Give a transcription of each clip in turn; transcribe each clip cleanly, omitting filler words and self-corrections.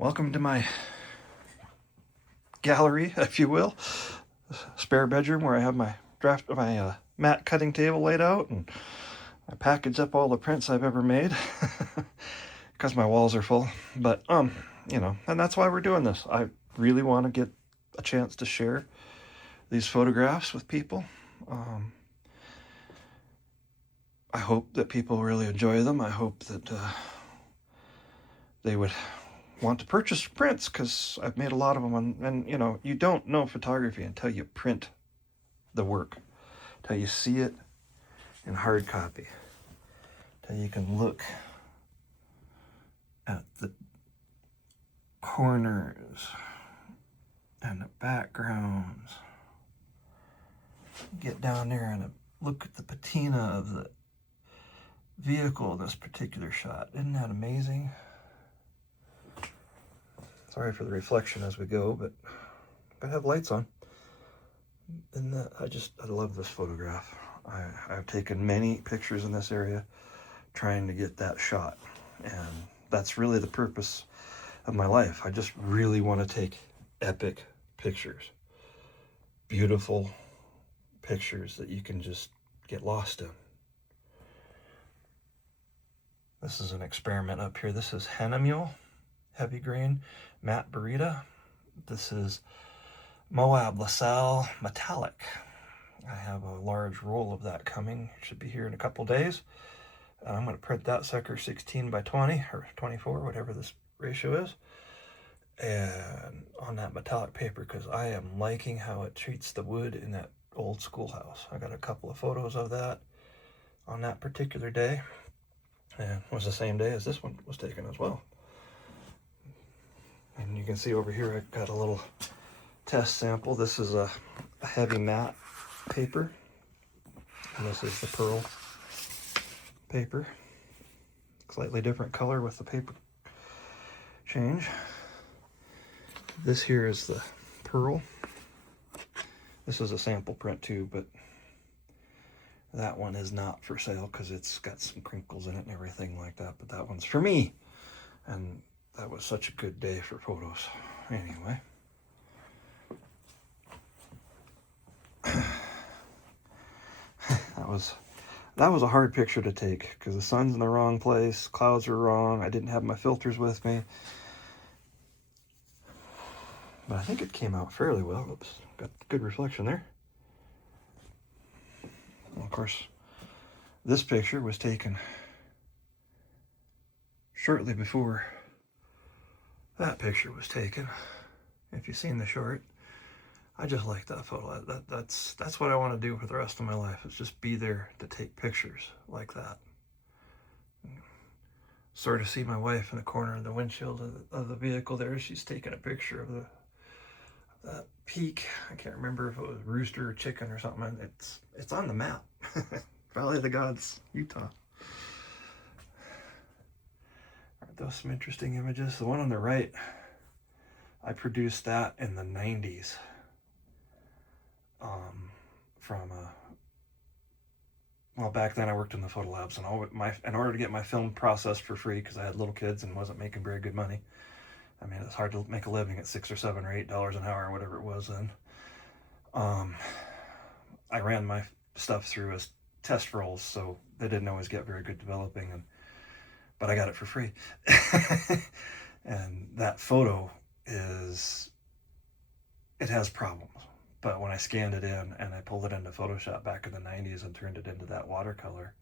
Welcome to my gallery, if you will. Spare bedroom where I have my mat cutting table laid out, and I package up all the prints I've ever made because my walls are full. But and that's why we're doing this. I really want to get a chance to share these photographs with people. I hope that people really enjoy them. I hope that they would want to purchase prints, because I've made a lot of them. And you don't know photography until you print the work, until you see it in hard copy, until you can look at the corners and the backgrounds, get down there and look at the patina of the vehicle in this particular shot. Isn't that amazing? Sorry for the reflection as we go, but I have lights on. And I love this photograph. I've taken many pictures in this area trying to get that shot. And that's really the purpose of my life. I just really want to take epic pictures. Beautiful pictures that you can just get lost in. This is an experiment up here. This is henna mule, heavy grain, matte burrito. This is Moab LaSalle metallic. I have a large roll of that coming. It should be here in a couple days. And I'm going to print that sucker 16 by 20 or 24, whatever this ratio is, and on that metallic paper, because I am liking how it treats the wood in that old schoolhouse. I got a couple of photos of that on that particular day, and it was the same day as this one was taken as well. And you can see over here I got a little test sample. This is a heavy matte paper, and this is the pearl paper. Slightly different color with the paper change. This here is the pearl. This is a sample print too, but that one is not for sale because it's got some crinkles in it and everything like that. But that one's for me, and that was such a good day for photos. Anyway. That was a hard picture to take because the sun's in the wrong place, clouds were wrong, I didn't have my filters with me. But I think it came out fairly well. Oops, got good reflection there. And of course, this picture was taken shortly before that picture was taken. If you've seen the short, I just like that photo. That's what I want to do for the rest of my life, is just be there to take pictures like that. Sort of see my wife in the corner of the windshield of the vehicle there. She's taking a picture of that peak. I can't remember if it was rooster or chicken or something. It's on the map. Valley of the Gods, Utah. Aren't those some interesting images? The one on the right, I produced that in the 90s. Well, back then I worked in the photo labs, and in order to get my film processed for free, because I had little kids and wasn't making very good money. I mean, it's hard to make a living at $6 or $7 or $8 an hour, or whatever it was then. I ran my stuff through as test rolls, so they didn't always get very good developing, but I got it for free. And that photo it has problems. But when I scanned it in and I pulled it into Photoshop back in the 90s and turned it into that watercolor,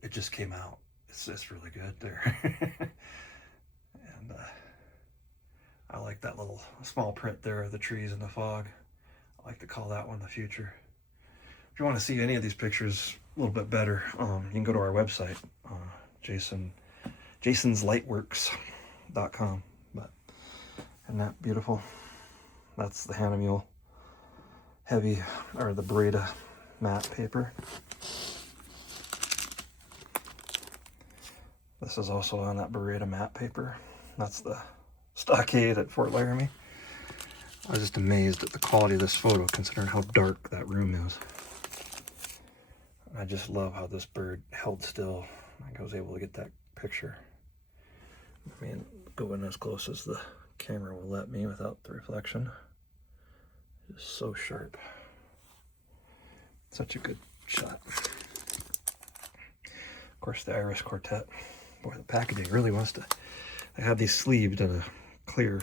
it just came out. It's really good there. And I like that little small print there of the trees and the fog. I like to call that one the future. If you want to see any of these pictures a little bit better, you can go to our website, jasonslightworks.com. But isn't that beautiful? That's the henna mule heavy, or the burrito matte paper. This is also on that burrito matte paper. That's the stockade at Fort Laramie. I was just amazed at the quality of this photo, considering how dark that room is. I just love how this bird held still. I was able to get that picture. I mean, going as close as the camera will let me without the reflection. It's so sharp. Such a good shot. Of course, the Iris Quartet. Boy, the packaging really wants to... I have these sleeved in a clear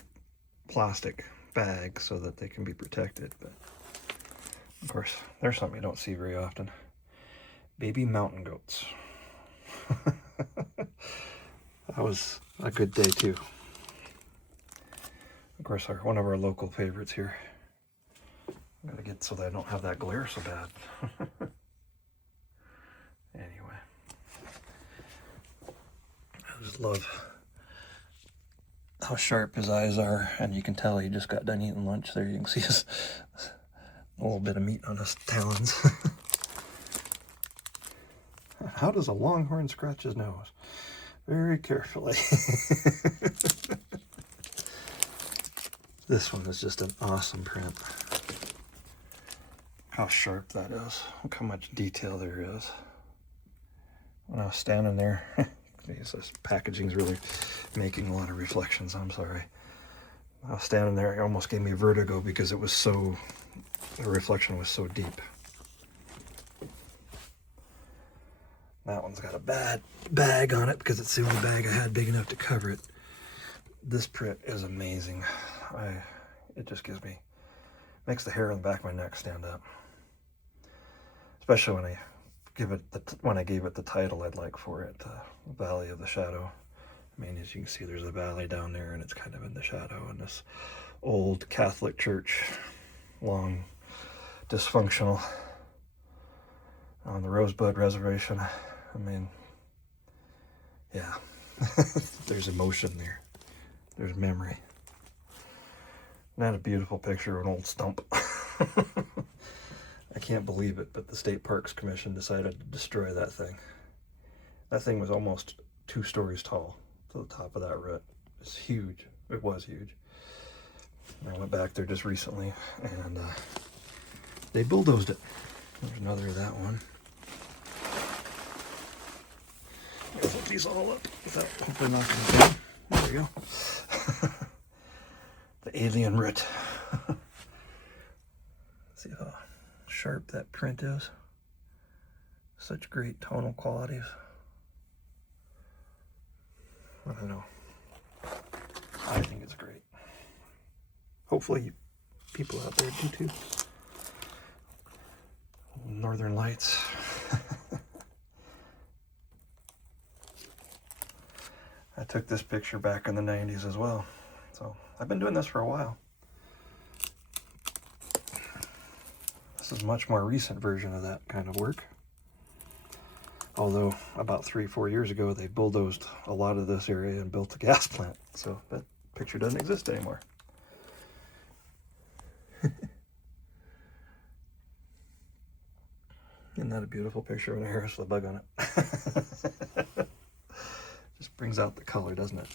plastic bag so that they can be protected, but of course, there's something you don't see very often. Baby mountain goats. That was a good day too. Of course, one of our local favorites here. I'm gonna get so that I don't have that glare so bad. Anyway, I just love how sharp his eyes are, and you can tell he just got done eating lunch. There you can see his a little bit of meat on his talons. How does a longhorn scratch his nose? Very carefully. This one is just an awesome print. How sharp that is. Look how much detail there is. When I was standing there, this packaging's really making a lot of reflections, I'm sorry. I was standing there, it almost gave me vertigo because it was so, the reflection was so deep. That one's got a bad bag on it because it's the only bag I had big enough to cover it. This print is amazing. It just makes the hair on the back of my neck stand up. Especially when I gave it the title I'd like for it, Valley of the Shadow. I mean, as you can see, there's a valley down there, and it's kind of in the shadow. And this old Catholic church, long, dysfunctional, on the Rosebud Reservation. I mean, yeah, there's emotion there. There's memory. Not a beautiful picture of an old stump. I can't believe it, but the State Parks Commission decided to destroy that thing. That thing was almost 2 stories tall to the top of that root. It's huge. It was huge. And I went back there just recently, and they bulldozed it. There's another of that one. I'll flip these all up without hopefully knocking them down. There we go. The alien root. See how sharp that print is. Such great tonal qualities. I don't know. I think it's great. Hopefully people out there do too. Northern Lights. I took this picture back in the 90s as well. So I've been doing this for a while. This is a much more recent version of that kind of work. Although about 3-4 years ago, they bulldozed a lot of this area and built a gas plant. So that picture doesn't exist anymore. Isn't that a beautiful picture of an Harris with a bug on it? Just brings out the color, doesn't it?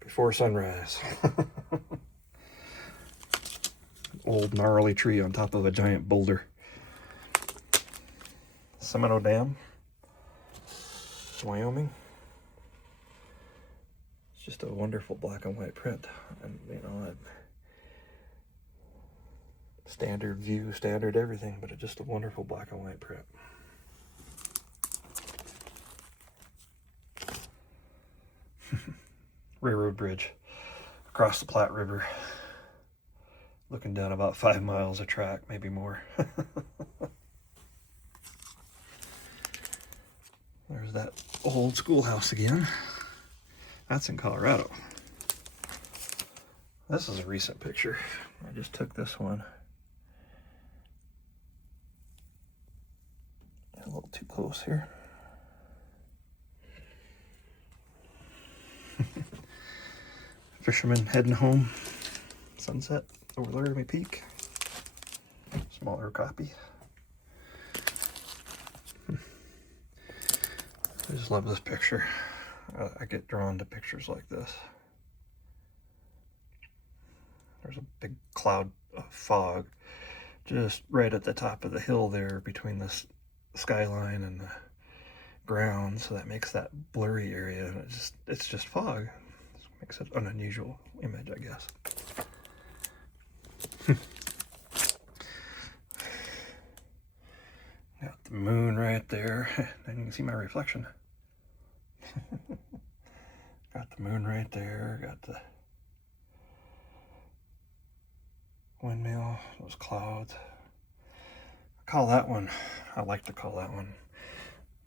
Before sunrise. Old gnarly tree on top of a giant boulder. Semino Dam, Wyoming. It's just a wonderful black and white print, and you know, standard view, standard everything, but it's just a wonderful black and white print. Railroad bridge across the Platte River, looking down about 5 miles of track, maybe more. There's that old schoolhouse again. That's in Colorado. This is a recent picture. I just took this one. A little too close here. Fisherman heading home. Sunset over Laramie Peak. Smaller copy. I just love this picture. I get drawn to pictures like this. There's a big cloud of fog just right at the top of the hill there between the skyline and the ground, so that makes that blurry area, and it's just fog. It makes it an unusual image, I guess. Got the moon right there, and you can see my reflection. Got the moon right there, got the windmill, those clouds. I like to call that one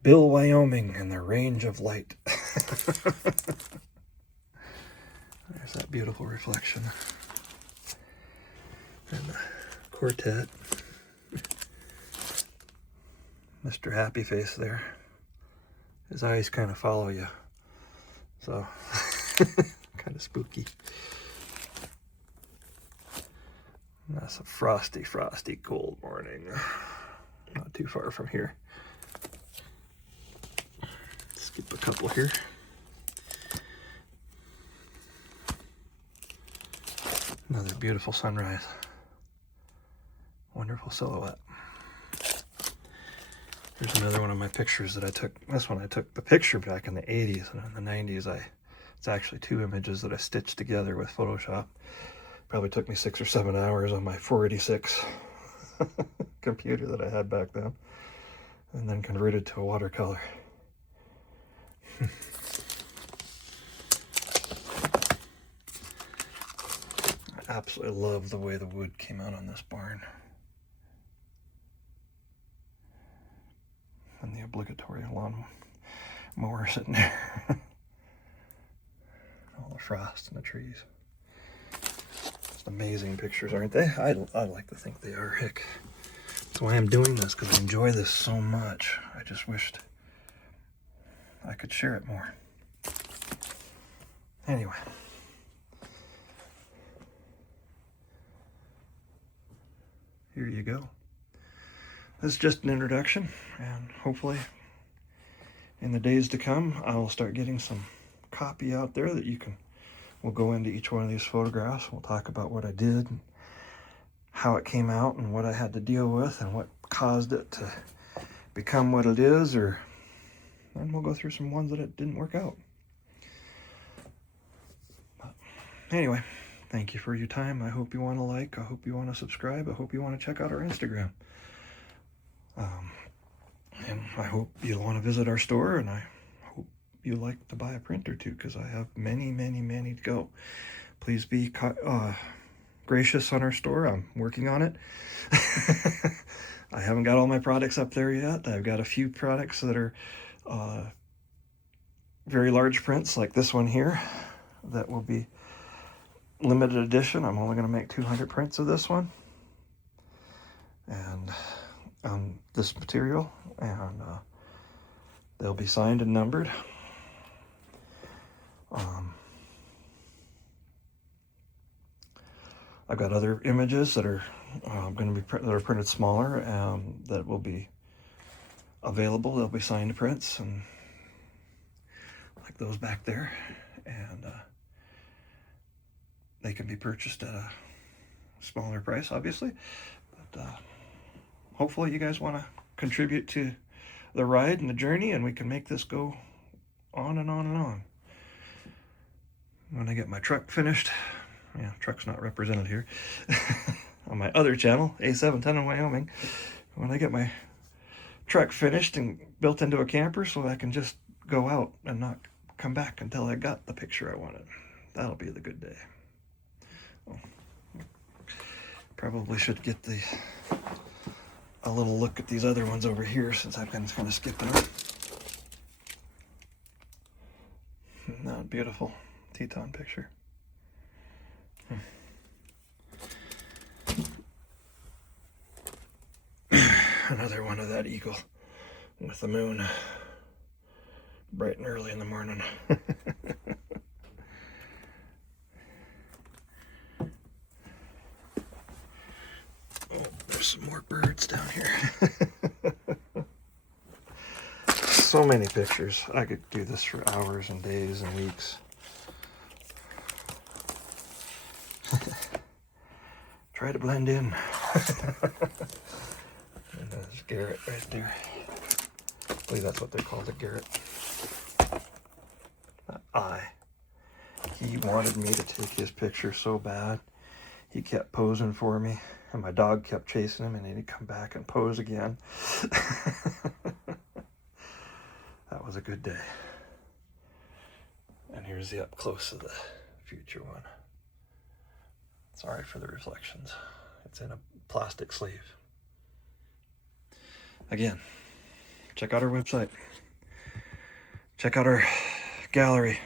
Bill, Wyoming, and the range of light. There's that beautiful reflection. And the quartet. Mr. Happy Face there. His eyes kind of follow you. So, kind of spooky. That's a frosty, frosty, cold morning. Not too far from here. Skip a couple here. Another beautiful sunrise. Wonderful silhouette. Here's another one of my pictures that I took. This one I took the picture back in the 80s, and in the 90s it's actually 2 images that I stitched together with Photoshop. Probably took me 6 or 7 hours on my 486 computer that I had back then, and then converted to a watercolor. I absolutely love the way the wood came out on this barn. And the obligatory lawn mower sitting there. All the frost in the trees. Just amazing pictures, aren't they? I like to think they are. Heck, that's why I'm doing this, because I enjoy this so much. I just wished I could share it more. Anyway. Here you go. This is just an introduction, and hopefully in the days to come I'll start getting some copy out there that we'll go into each one of these photographs. We'll talk about what I did and how it came out and what I had to deal with and what caused it to become what it is, and we'll go through some ones that it didn't work out. But anyway, thank you for your time. I hope you want to like, I hope you want to subscribe, I hope you want to check out our Instagram. And I hope you'll want to visit our store, and I hope you like to buy a print or two, because I have many, many, many to go. Please be gracious on our store. I'm working on it. I haven't got all my products up there yet. I've got a few products that are very large prints, like this one here, that will be limited edition. I'm only going to make 200 prints of this one, and this material, and they'll be signed and numbered. I've got other images that are going to be that are printed smaller, that will be available. They'll be signed prints, and like those back there, and they can be purchased at a smaller price, obviously, but hopefully you guys want to contribute to the ride and the journey, and we can make this go on and on and on. When I get my truck finished, yeah, truck's not represented here, on my other channel, A710 in Wyoming, when I get my truck finished and built into a camper so I can just go out and not come back until I got the picture I wanted, that'll be the good day. Well, probably should get a little look at these other ones over here, since I've been kind of skipping them. Isn't that beautiful Teton picture? Another one of that eagle with the moon bright and early in the morning. Oh, there's some more birds down here. So many pictures. I could do this for hours and days and weeks. Try to blend in. And there's Garrett right there. I believe that's what they called it, Garrett. He wanted me to take his picture so bad. He kept posing for me, and my dog kept chasing him, and then he'd come back and pose again. That was a good day. And here's the up close of the future one. Sorry for the reflections. It's in a plastic sleeve. Again, check out our website. Check out our gallery.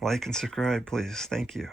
Like and subscribe, please. Thank you.